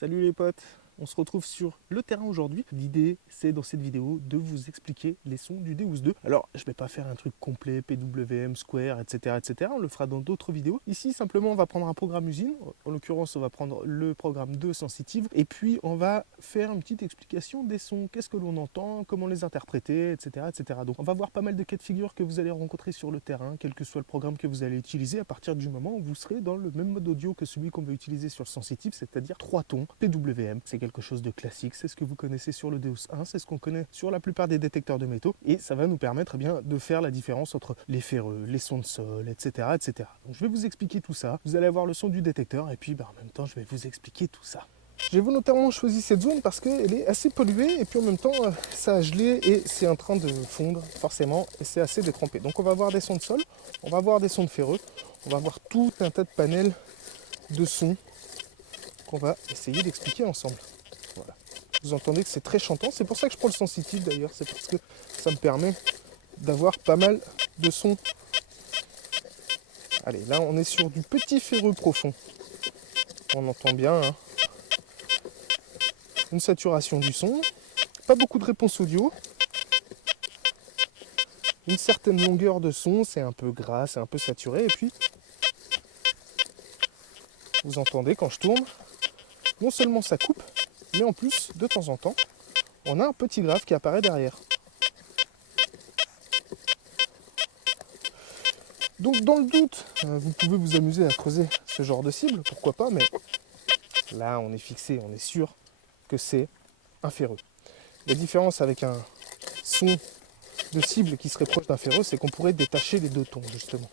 Salut les potes, on se retrouve sur le terrain aujourd'hui. L'idée c'est dans cette vidéo de vous expliquer les sons du Deus 2. Alors je vais pas faire un truc complet, PWM, Square, etc. On le fera dans d'autres vidéos. Ici simplement on va prendre un programme usine, en l'occurrence on va prendre le programme de Sensitive, et puis on va faire une petite explication des sons, qu'est-ce que l'on entend, comment les interpréter, etc. Donc on va voir pas mal de cas de figure que vous allez rencontrer sur le terrain, quel que soit le programme que vous allez utiliser, à partir du moment où vous serez dans le même mode audio que celui qu'on va utiliser sur le Sensitive, c'est-à-dire 3 tons, PWM. C'est quelque chose de classique, c'est ce que vous connaissez sur le Deus 1, c'est ce qu'on connaît sur la plupart des détecteurs de métaux, et ça va nous permettre bien de faire la différence entre les ferreux, les sons de sol, etc. Donc je vais vous expliquer tout ça, vous allez avoir le son du détecteur, et puis en même temps je vais vous expliquer tout ça. J'ai volontairement choisi cette zone parce qu'elle est assez polluée et puis en même temps ça a gelé et c'est en train de fondre forcément et c'est assez détrempé. Donc on va avoir des sons de sol, on va avoir des sons de ferreux, on va avoir tout un tas de panels de sons qu'on va essayer d'expliquer ensemble. Voilà. Vous entendez que c'est très chantant, c'est pour ça que je prends le sensitive d'ailleurs, c'est parce que ça me permet d'avoir pas mal de sons. Allez, là on est sur du petit ferreux profond. On entend bien, hein. Une saturation du son, pas beaucoup de réponse audio, une certaine longueur de son, c'est un peu gras, c'est un peu saturé, et puis vous entendez quand je tourne, non seulement ça coupe, mais en plus, de temps en temps, on a un petit grave qui apparaît derrière. Donc dans le doute, vous pouvez vous amuser à creuser ce genre de cible, pourquoi pas, mais là on est fixé, on est sûr que c'est un ferreux. La différence avec un son de cible qui serait proche d'un ferreux, c'est qu'on pourrait détacher les deux tons justement.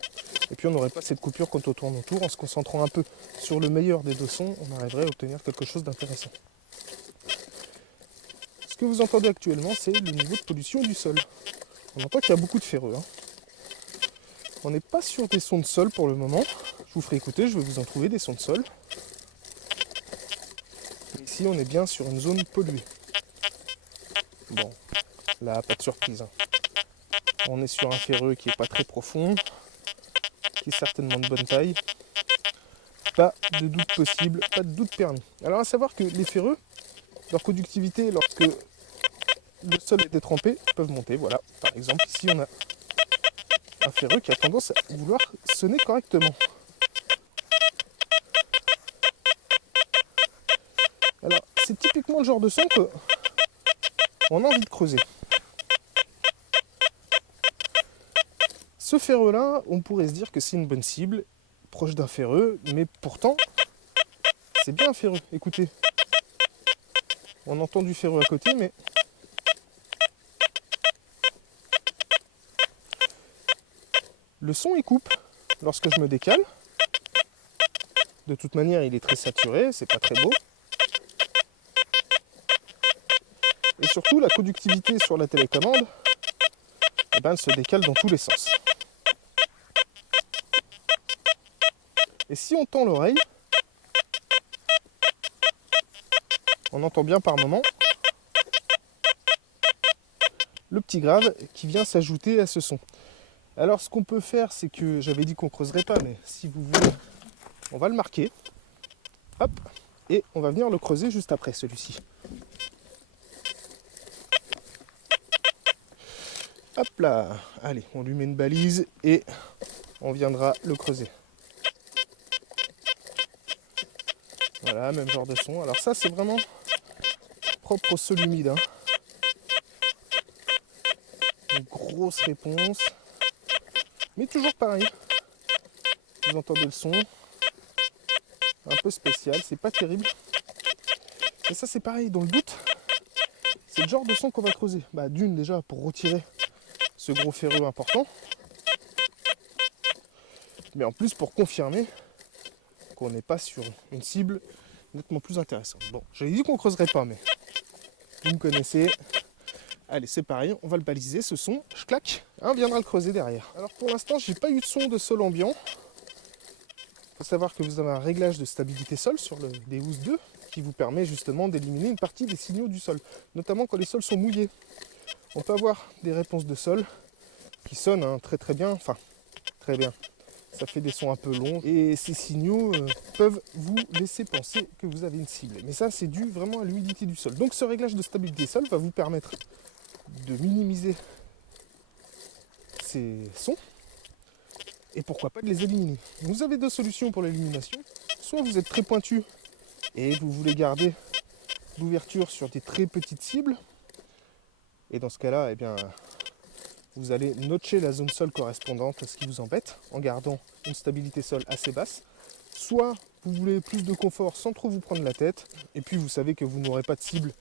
Et puis on n'aurait pas cette coupure quand on tourne autour. En se concentrant un peu sur le meilleur des deux sons, on arriverait à obtenir quelque chose d'intéressant. Ce que vous entendez actuellement, c'est le niveau de pollution du sol. On entend qu'il y a beaucoup de ferreux, hein. On n'est pas sur des sons de sol pour le moment. Je vous ferai écouter, je vais vous en trouver des sons de sol. Ici on est bien sur une zone polluée. Bon, là pas de surprise, hein. On est sur un ferreux qui n'est pas très profond, qui est certainement de bonne taille. Pas de doute possible, pas de doute permis. Alors à savoir que les ferreux, leur conductivité lorsque le sol est détrempé, peuvent monter. Voilà, par exemple ici on a un ferreux qui a tendance à vouloir sonner correctement. Alors c'est typiquement le genre de son qu'on a envie de creuser. Ce ferreux-là, on pourrait se dire que c'est une bonne cible, proche d'un ferreux, mais pourtant, c'est bien un ferreux. Écoutez, on entend du ferreux à côté, mais le son il coupe lorsque je me décale. De toute manière, il est très saturé, c'est pas très beau. Et surtout, la conductivité sur la télécommande, elle se décale dans tous les sens. Et si on tend l'oreille, on entend bien par moment le petit grave qui vient s'ajouter à ce son. Alors ce qu'on peut faire, c'est que j'avais dit qu'on creuserait pas, mais si vous voulez, on va le marquer. Hop, et on va venir le creuser juste après celui-ci. Hop là, allez, on lui met une balise et on viendra le creuser. Voilà, même genre de son. Alors ça, c'est vraiment propre au sol humide, hein. Une grosse réponse. Mais toujours pareil. Vous entendez le son. Un peu spécial, c'est pas terrible. Et ça, c'est pareil, dans le doute, c'est le genre de son qu'on va creuser. D'une, déjà, pour retirer ce gros ferreux important. Mais en plus, pour confirmer qu'on n'est pas sur une cible nettement plus intéressante. Bon, j'avais dit qu'on creuserait pas, mais vous me connaissez. Allez, c'est pareil, on va le baliser, ce son, je claque, on viendra le creuser derrière. Alors pour l'instant, j'ai pas eu de son de sol ambiant. Il faut savoir que vous avez un réglage de stabilité sol sur le Deus 2 qui vous permet justement d'éliminer une partie des signaux du sol, notamment quand les sols sont mouillés. On peut avoir des réponses de sol qui sonnent, hein, très bien, enfin très bien. ça fait des sons un peu longs et ces signaux peuvent vous laisser penser que vous avez une cible. Mais ça, c'est dû vraiment à l'humidité du sol. Donc ce réglage de stabilité sol va vous permettre de minimiser ces sons et pourquoi pas de les éliminer. Vous avez deux solutions pour l'élimination. Soit vous êtes très pointu et vous voulez garder l'ouverture sur des très petites cibles. Et dans ce cas-là, eh bien, vous allez notcher la zone sol correspondante à ce qui vous embête en gardant une stabilité sol assez basse. Soit vous voulez plus de confort sans trop vous prendre la tête. Et puis vous savez que vous n'aurez pas de cibles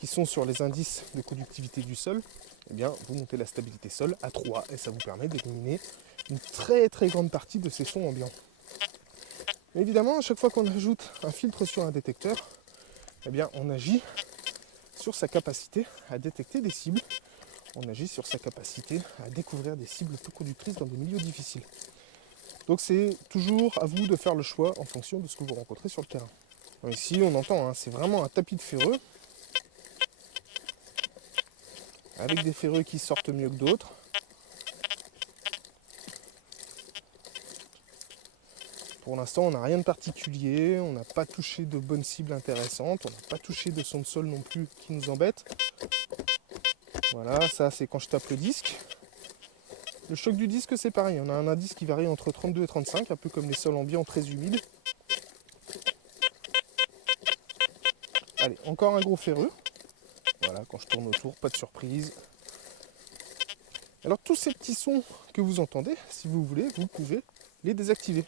qui sont sur les indices de conductivité du sol. Eh bien, vous montez la stabilité sol à 3 et ça vous permet d'éliminer une très très grande partie de ces sons ambiants. Mais évidemment, à chaque fois qu'on ajoute un filtre sur un détecteur, eh bien, on agit sur sa capacité à détecter des cibles. On agit sur sa capacité à découvrir des cibles peu conductrices dans des milieux difficiles. Donc c'est toujours à vous de faire le choix en fonction de ce que vous rencontrez sur le terrain. Donc ici, on entend, c'est vraiment un tapis de ferreux, avec des ferreux qui sortent mieux que d'autres. Pour l'instant, on n'a rien de particulier, on n'a pas touché de bonnes cibles intéressantes, on n'a pas touché de son de sol non plus qui nous embête. Voilà, ça c'est quand je tape le disque. Le choc du disque, c'est pareil, on a un indice qui varie entre 32 et 35, un peu comme les sols ambiants très humides. Allez, encore un gros ferreux. Voilà, quand je tourne autour, pas de surprise. Alors tous ces petits sons que vous entendez, si vous voulez, vous pouvez les désactiver.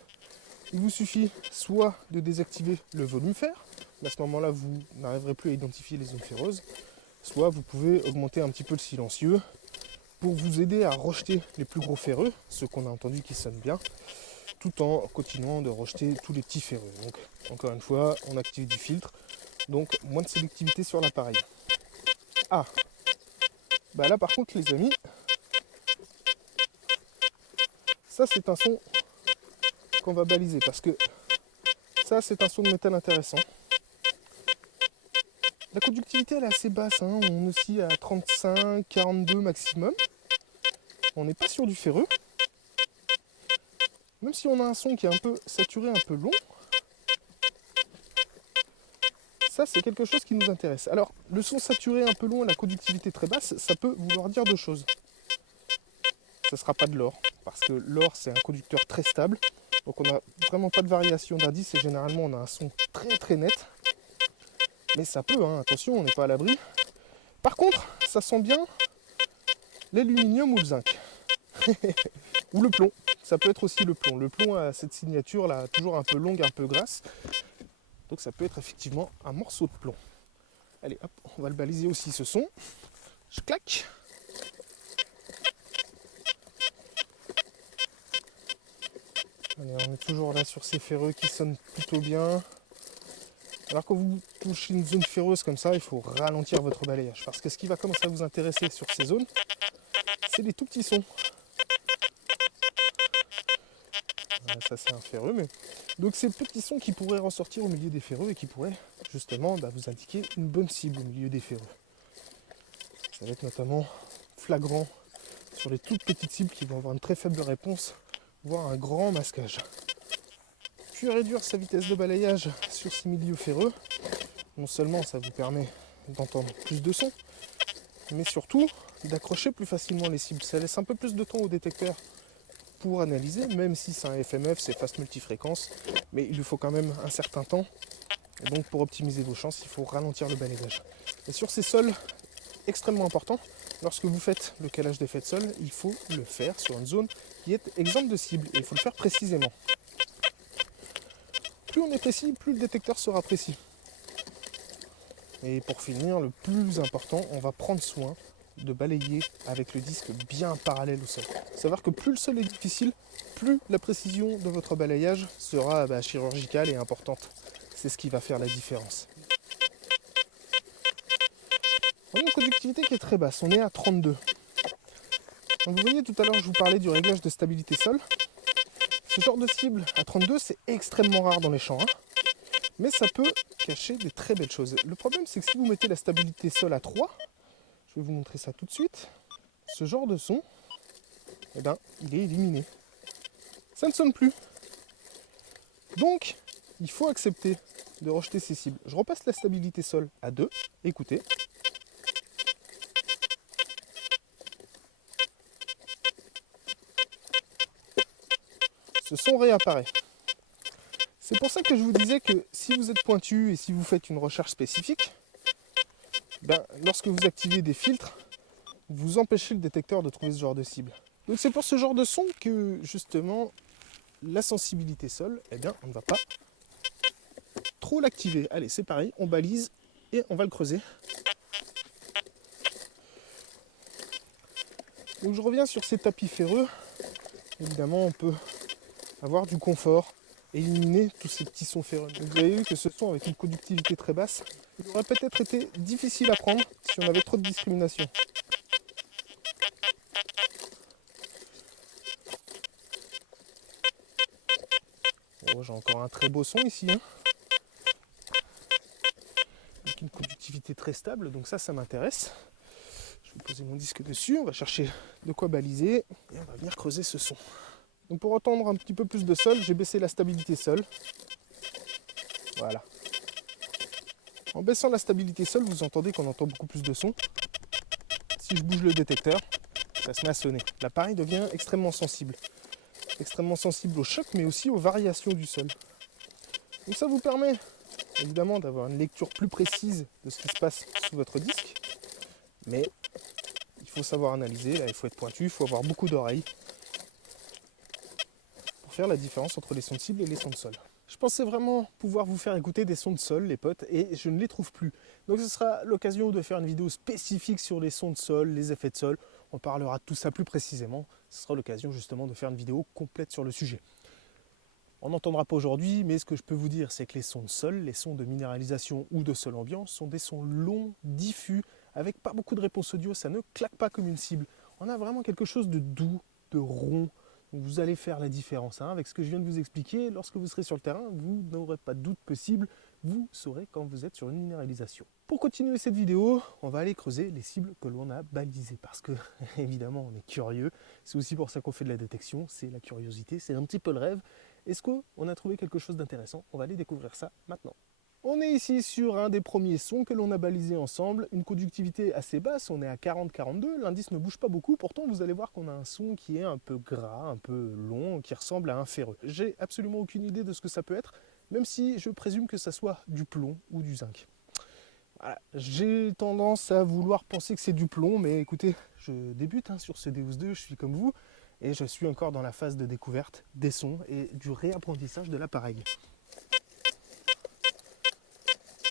Il vous suffit soit de désactiver le volume fer, à ce moment-là vous n'arriverez plus à identifier les zones ferreuses, soit vous pouvez augmenter un petit peu le silencieux pour vous aider à rejeter les plus gros ferreux, ceux qu'on a entendus qui sonnent bien, tout en continuant de rejeter tous les petits ferreux. Donc encore une fois, on active du filtre, donc moins de sélectivité sur l'appareil. Ah, bah là par contre les amis, ça c'est un son qu'on va baliser parce que ça c'est un son de métal intéressant. La conductivité elle est assez basse, on oscille à 35, 42 maximum. On n'est pas sur du ferreux. Même si on a un son qui est un peu saturé, un peu long, ça c'est quelque chose qui nous intéresse. Alors le son saturé un peu long et la conductivité très basse, ça peut vouloir dire deux choses. Ça ne sera pas de l'or, parce que l'or c'est un conducteur très stable, donc on n'a vraiment pas de variation d'indice et généralement on a un son très très net. Mais ça peut, attention, on n'est pas à l'abri. Par contre, ça sent bien l'aluminium ou le zinc. Ou le plomb, ça peut être aussi le plomb. Le plomb a cette signature là, toujours un peu longue, un peu grasse. Donc ça peut être effectivement un morceau de plomb. Allez, hop, on va le baliser aussi ce son. Je claque. Allez, on est toujours là sur ces ferreux qui sonnent plutôt bien. Alors quand vous touchez une zone ferreuse comme ça, il faut ralentir votre balayage. Parce que ce qui va commencer à vous intéresser sur ces zones, c'est les tout petits sons. Voilà, ça c'est un ferreux, mais... Donc ces petits sons qui pourraient ressortir au milieu des ferreux et qui pourraient justement vous indiquer une bonne cible au milieu des ferreux. Ça va être notamment flagrant sur les toutes petites cibles qui vont avoir une très faible réponse, voire un grand masquage. Puis réduire sa vitesse de balayage sur ces milieux ferreux, non seulement ça vous permet d'entendre plus de sons, mais surtout d'accrocher plus facilement les cibles. Ça laisse un peu plus de temps au détecteur pour analyser, même si c'est un FMF, c'est fast multifréquence, mais il lui faut quand même un certain temps. Et donc pour optimiser vos chances, il faut ralentir le balayage. Et sur ces sols extrêmement importants, lorsque vous faites le calage d'effet de sol, il faut le faire sur une zone qui est exempte de cible, et il faut le faire précisément. Plus on est précis, plus le détecteur sera précis. Et pour finir, le plus important, on va prendre soin de balayer avec le disque bien parallèle au sol. Il faut savoir que plus le sol est difficile, plus la précision de votre balayage sera chirurgicale et importante. C'est ce qui va faire la différence. On a une conductivité qui est très basse, on est à 32. Donc vous voyez tout à l'heure je vous parlais du réglage de stabilité sol. Ce genre de cible à 32 c'est extrêmement rare dans les champs. Mais ça peut cacher des très belles choses. Le problème c'est que si vous mettez la stabilité sol à 3, je vais vous montrer ça tout de suite, ce genre de son, il est éliminé. ça ne sonne plus. Donc, il faut accepter de rejeter ces cibles. Je repasse la stabilité sol à 2. Écoutez. Ce son réapparaît. C'est pour ça que je vous disais que si vous êtes pointu et si vous faites une recherche spécifique, lorsque vous activez des filtres, vous empêchez le détecteur de trouver ce genre de cible. Donc c'est pour ce genre de son que justement la sensibilité sol, on ne va pas trop l'activer. Allez, c'est pareil, on balise et on va le creuser. Donc je reviens sur ces tapis ferreux. Évidemment, on peut avoir du confort et éliminer tous ces petits sons ferreux. Donc vous avez vu que ce son avec une conductivité très basse, il aurait peut-être été difficile à prendre si on avait trop de discrimination. Oh, j'ai encore un très beau son ici. Avec une conductivité très stable, donc ça m'intéresse. Je vais poser mon disque dessus, on va chercher de quoi baliser et on va venir creuser ce son. Donc pour entendre un petit peu plus de sol, j'ai baissé la stabilité sol. Voilà. En baissant la stabilité sol, vous entendez qu'on entend beaucoup plus de son. Si je bouge le détecteur, ça se met à sonner. L'appareil devient extrêmement sensible. Extrêmement sensible au choc, mais aussi aux variations du sol. Donc ça vous permet évidemment d'avoir une lecture plus précise de ce qui se passe sous votre disque. Mais il faut savoir analyser, là, il faut être pointu, il faut avoir beaucoup d'oreilles pour faire la différence entre les sons de cible et les sons de sol. Je pensais vraiment pouvoir vous faire écouter des sons de sol, les potes, et je ne les trouve plus. Donc ce sera l'occasion de faire une vidéo spécifique sur les sons de sol, les effets de sol. On parlera de tout ça plus précisément. Ce sera l'occasion justement de faire une vidéo complète sur le sujet. On n'entendra pas aujourd'hui, mais ce que je peux vous dire, c'est que les sons de sol, les sons de minéralisation ou de sol ambiant sont des sons longs, diffus, avec pas beaucoup de réponse audio, ça ne claque pas comme une cible. On a vraiment quelque chose de doux, de rond. Donc vous allez faire la différence avec ce que je viens de vous expliquer. Lorsque vous serez sur le terrain, vous n'aurez pas de doute possible. Vous saurez quand vous êtes sur une minéralisation. Pour continuer cette vidéo, on va aller creuser les cibles que l'on a balisées. Parce que, évidemment, on est curieux. C'est aussi pour ça qu'on fait de la détection. C'est la curiosité, c'est un petit peu le rêve. Est-ce qu'on a trouvé quelque chose d'intéressant? On va aller découvrir ça maintenant. On est ici sur un des premiers sons que l'on a balisé ensemble, une conductivité assez basse, on est à 40-42, l'indice ne bouge pas beaucoup, pourtant vous allez voir qu'on a un son qui est un peu gras, un peu long, qui ressemble à un ferreux. J'ai absolument aucune idée de ce que ça peut être, même si je présume que ça soit du plomb ou du zinc. Voilà. J'ai tendance à vouloir penser que c'est du plomb, mais écoutez, je débute sur ce Deus 2, je suis comme vous, et je suis encore dans la phase de découverte des sons et du réapprentissage de l'appareil.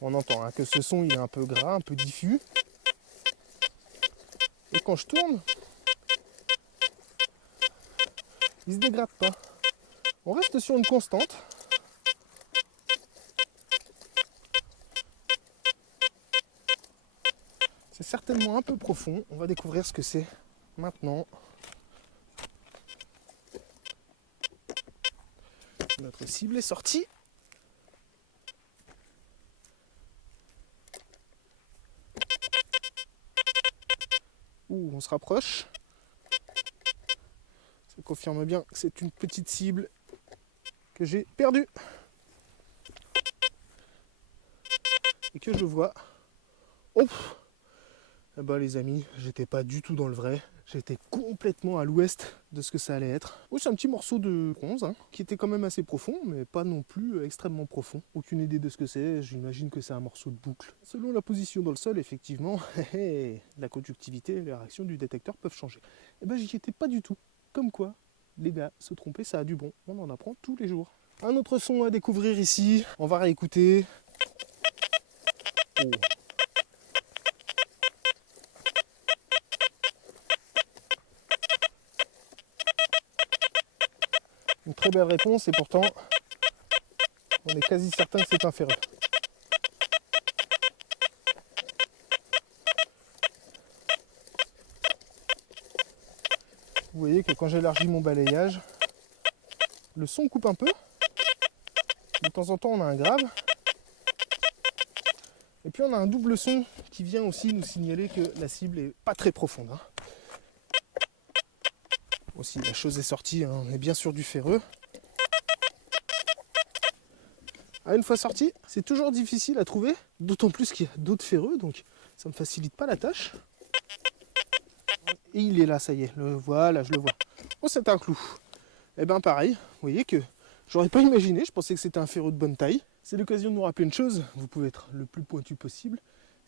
On entend que ce son il est un peu gras, un peu diffus. Et quand je tourne, il ne se dégrade pas. On reste sur une constante. C'est certainement un peu profond. On va découvrir ce que c'est maintenant. Notre cible est sortie. Ouh, on se rapproche. Ça confirme bien que c'est une petite cible que j'ai perdue. Et que je vois. Oh, eh ben les amis, j'étais pas du tout dans le vrai. J'étais complètement à l'ouest de ce que ça allait être. Oui, c'est un petit morceau de bronze qui était quand même assez profond, mais pas non plus extrêmement profond. Aucune idée de ce que c'est, j'imagine que c'est un morceau de boucle. Selon la position dans le sol, effectivement, la conductivité et la réaction du détecteur peuvent changer. Eh ben j'y étais pas du tout. Comme quoi, les gars, se tromper, ça a du bon. On en apprend tous les jours. Un autre son à découvrir ici, on va réécouter. Oh. Une très belle réponse et pourtant on est quasi certain que c'est un ferreux. Vous voyez que quand j'élargis mon balayage, le son coupe un peu. De temps en temps on a un grave. Et puis on a un double son qui vient aussi nous signaler que la cible est pas très profonde. Aussi la chose est sortie, on est bien sur du ferreux. Une fois sorti, c'est toujours difficile à trouver, d'autant plus qu'il y a d'autres ferreux, donc ça ne me facilite pas la tâche. Et il est là, ça y est, voilà, je le vois. Oh, c'est un clou. Et bien pareil, vous voyez que j'aurais pas imaginé, je pensais que c'était un ferreux de bonne taille. C'est l'occasion de nous rappeler une chose, vous pouvez être le plus pointu possible.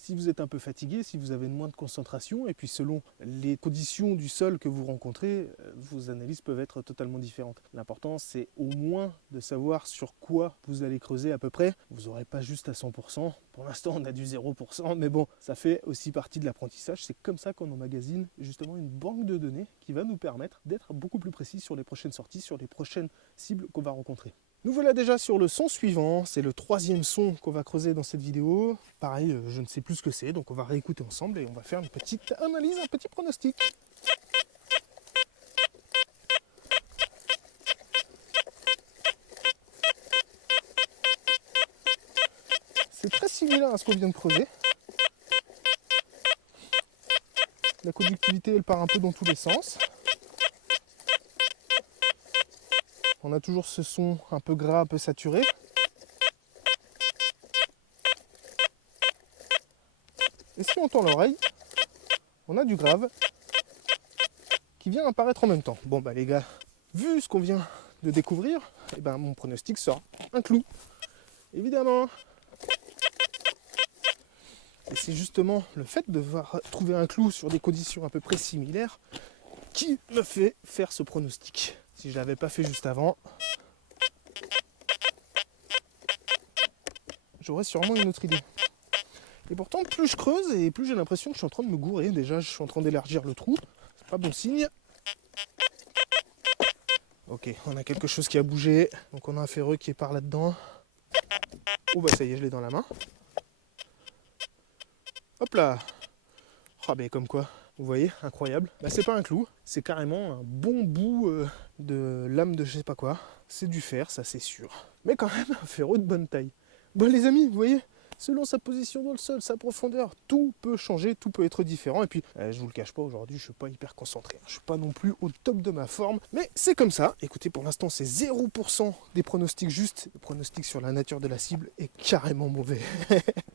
Si vous êtes un peu fatigué, si vous avez moins de concentration, et puis selon les conditions du sol que vous rencontrez, vos analyses peuvent être totalement différentes. L'important, c'est au moins de savoir sur quoi vous allez creuser à peu près. Vous n'aurez pas juste à 100%. Pour l'instant, on a du 0%, mais bon, ça fait aussi partie de l'apprentissage. C'est comme ça qu'on emmagasine justement une banque de données qui va nous permettre d'être beaucoup plus précis sur les prochaines sorties, sur les prochaines cibles qu'on va rencontrer. Nous voilà déjà sur le son suivant, c'est le 3e son qu'on va creuser dans cette vidéo. Pareil, je ne sais plus ce que c'est, donc on va réécouter ensemble et on va faire une petite analyse, un petit pronostic. C'est très similaire à ce qu'on vient de creuser. La conductivité, elle part un peu dans tous les sens. On a toujours ce son un peu gras, un peu saturé. Et si on tend l'oreille, on a du grave qui vient apparaître en même temps. Bon bah les gars, vu ce qu'on vient de découvrir, eh ben, mon pronostic sera un clou. Évidemment. Et c'est justement le fait de trouver un clou sur des conditions à peu près similaires qui me fait faire ce pronostic. Si je ne l'avais pas fait juste avant, j'aurais sûrement une autre idée. Et pourtant, plus je creuse et plus j'ai l'impression que je suis en train de me gourer. Déjà, je suis en train d'élargir le trou. C'est pas bon signe. Ok, on a quelque chose qui a bougé. Donc on a un ferreux qui est par là-dedans. Oh bah ça y est, je l'ai dans la main. Hop là. Ah ben comme quoi, vous voyez, incroyable. Bah c'est pas un clou, c'est carrément un bon bout de lame de je sais pas quoi. C'est du fer, ça c'est sûr. Mais quand même, un ferreux de bonne taille. Bon les amis, vous voyez, selon sa position dans le sol, sa profondeur, tout peut changer, tout peut être différent. Et puis, je vous le cache pas, aujourd'hui, je suis pas hyper concentré. Je suis pas non plus au top de ma forme. Mais c'est comme ça. Écoutez, pour l'instant, c'est 0% des pronostics justes. Le pronostic sur la nature de la cible est carrément mauvais.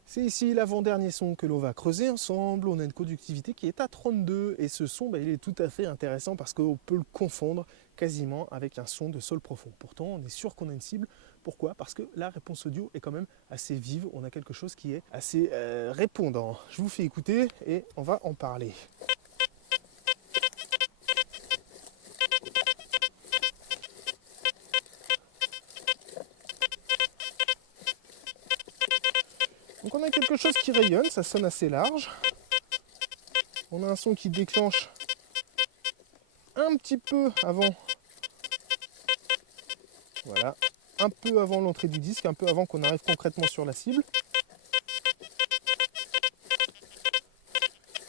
C'est ici l'avant-dernier son que l'on va creuser ensemble. On a une conductivité qui est à 32. Et ce son, il est tout à fait intéressant parce qu'on peut le confondre quasiment avec un son de sol profond. Pourtant, on est sûr qu'on a une cible. Pourquoi ? Parce que la réponse audio est quand même assez vive. On a quelque chose qui est assez répondant. Je vous fais écouter et on va en parler. Donc on a quelque chose qui rayonne, ça sonne assez large. On a un son qui déclenche un petit peu avant. Voilà. Un peu avant l'entrée du disque, un peu avant qu'on arrive concrètement sur la cible.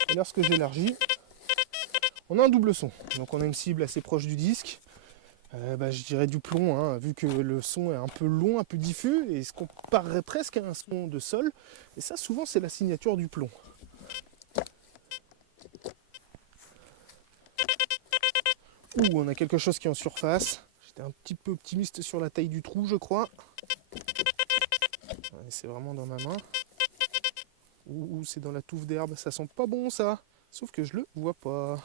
Et lorsque j'élargis, on a un double son. Donc on a une cible assez proche du disque. Je dirais du plomb, hein, vu que le son est un peu long, un peu diffus, et ce qu'on comparerait presque à un son de sol. Et ça, souvent, c'est la signature du plomb. Ouh, on a quelque chose qui est en surface. J'étais un petit peu optimiste sur la taille du trou, je crois. Ouais, c'est vraiment dans ma main. Ouh, c'est dans la touffe d'herbe. Ça sent pas bon, ça. Sauf que je le vois pas.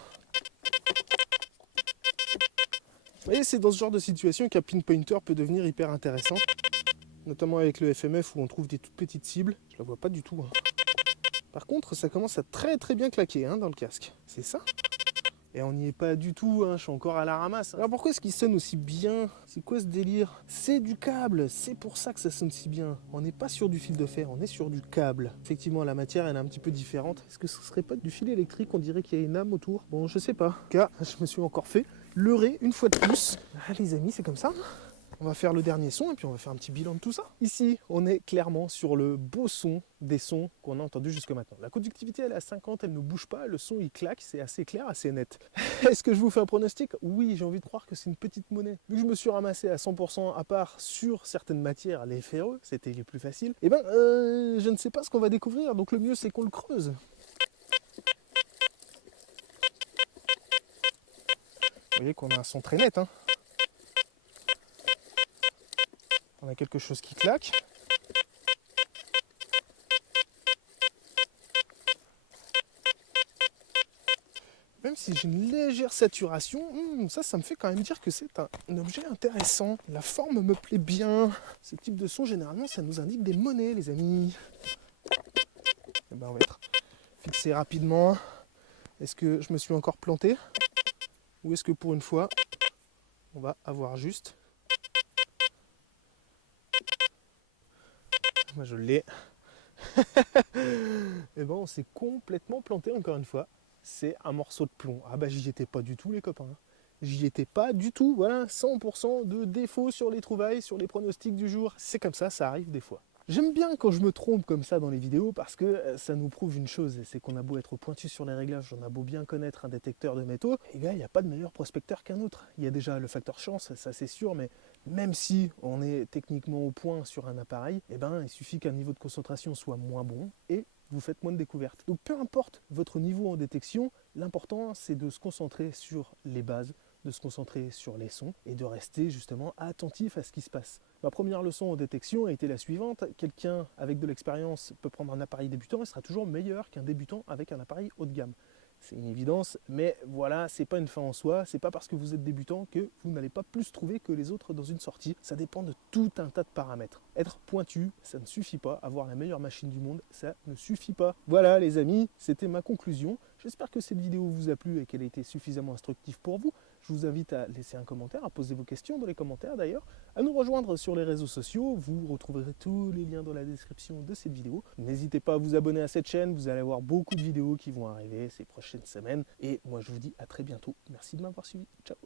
Vous voyez, c'est dans ce genre de situation qu'un pinpointer peut devenir hyper intéressant. Notamment avec le FMF où on trouve des toutes petites cibles. Je la vois pas du tout. Hein. Par contre, ça commence à très très bien claquer dans le casque. C'est ça ? Et on n'y est pas du tout, je suis encore à la ramasse. Alors pourquoi est-ce qu'il sonne aussi bien ? C'est quoi ce délire ? C'est du câble, c'est pour ça que ça sonne si bien. On n'est pas sur du fil de fer, on est sur du câble. Effectivement, la matière, elle est un petit peu différente. Est-ce que ce serait pas du fil électrique ? On dirait qu'il y a une âme autour. Bon, je sais pas. En tout cas, je me suis encore fait leurrer une fois de plus. Ah les amis, c'est comme ça. On va faire le dernier son et puis on va faire un petit bilan de tout ça. Ici, on est clairement sur le beau son des sons qu'on a entendus jusque maintenant. La conductivité, elle est à 50, elle ne bouge pas, le son, il claque, c'est assez clair, assez net. Est-ce que je vous fais un pronostic ? Oui, j'ai envie de croire que c'est une petite monnaie. Vu que je me suis ramassé à 100% à part sur certaines matières, les ferreux, c'était les plus faciles, je ne sais pas ce qu'on va découvrir, donc le mieux, c'est qu'on le creuse. Vous voyez qu'on a un son très net, On a quelque chose qui claque. si j'ai une légère saturation, ça me fait quand même dire que c'est un objet intéressant. La forme me plaît bien. Ce type de son, généralement, ça nous indique des monnaies, les amis. Et ben, on va être fixé rapidement. Est-ce que je me suis encore planté? Ou est-ce que pour une fois, on va avoir juste... Moi, je l'ai. Et ben, on s'est complètement planté encore une fois. C'est un morceau de plomb. Ah bah j'y étais pas du tout, les copains. J'y étais pas du tout. Voilà, 100% de défaut sur les trouvailles, sur les pronostics du jour. C'est comme ça arrive des fois. J'aime bien quand je me trompe comme ça dans les vidéos parce que ça nous prouve une chose, c'est qu'on a beau être pointu sur les réglages, on a beau bien connaître un détecteur de métaux, et bien il n'y a pas de meilleur prospecteur qu'un autre. Il y a déjà le facteur chance, ça c'est sûr, mais même si on est techniquement au point sur un appareil, eh ben, il suffit qu'un niveau de concentration soit moins bon et vous faites moins de découvertes. Donc peu importe votre niveau en détection, l'important c'est de se concentrer sur les bases, de se concentrer sur les sons et de rester justement attentif à ce qui se passe. Ma première leçon en détection a été la suivante. Quelqu'un avec de l'expérience peut prendre un appareil débutant et sera toujours meilleur qu'un débutant avec un appareil haut de gamme. C'est une évidence, mais voilà, c'est pas une fin en soi, c'est pas parce que vous êtes débutant que vous n'allez pas plus trouver que les autres dans une sortie. Ça dépend de tout un tas de paramètres. Être pointu, ça ne suffit pas. Avoir la meilleure machine du monde, ça ne suffit pas. Voilà les amis, c'était ma conclusion. J'espère que cette vidéo vous a plu et qu'elle a été suffisamment instructive pour vous. Je vous invite à laisser un commentaire, à poser vos questions dans les commentaires d'ailleurs, à nous rejoindre sur les réseaux sociaux. Vous retrouverez tous les liens dans la description de cette vidéo. N'hésitez pas à vous abonner à cette chaîne, vous allez avoir beaucoup de vidéos qui vont arriver ces prochaines semaines. Et moi je vous dis à très bientôt. Merci de m'avoir suivi. Ciao.